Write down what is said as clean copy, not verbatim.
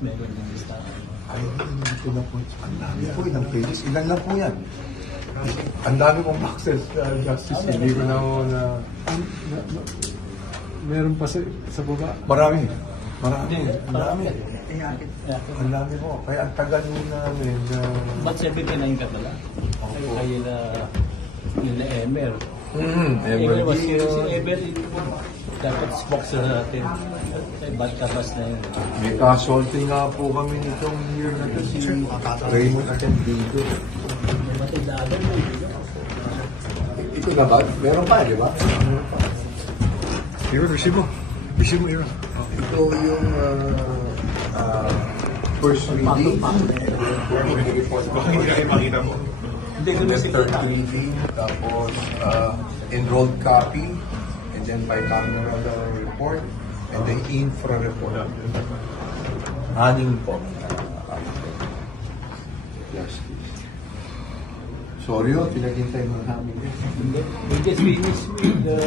Meron yung lista. Ay, hindi ko na po. Ang dami po, ilang pages. Ilan lang po yan. Ang dami pong access justice. Hindi ko na na... Meron pa sa baba. Marami. Marami. Ang dami. Yeah. Ang dami po. Kaya ang tagal mo namin na... Ba't 79 ka pala? Kayo na nila Emer. Ever Was si Emer, dapat spokesman natin. Bad tabas na yun. May kasolti nga po kami nitong year na to si Raymond Atendido. Ito na ba? Meron pa, di ba? Iro, resibo. Resibo, Iro. Ito yung first reading. Bakit hindi kayo makita mo? Hindi ko And na then third reading. Tapos enrolled copy. And then bicameral report. And then infra report. Aning po. Justice. Sorry, pinaghintay mo namin. We just finished with the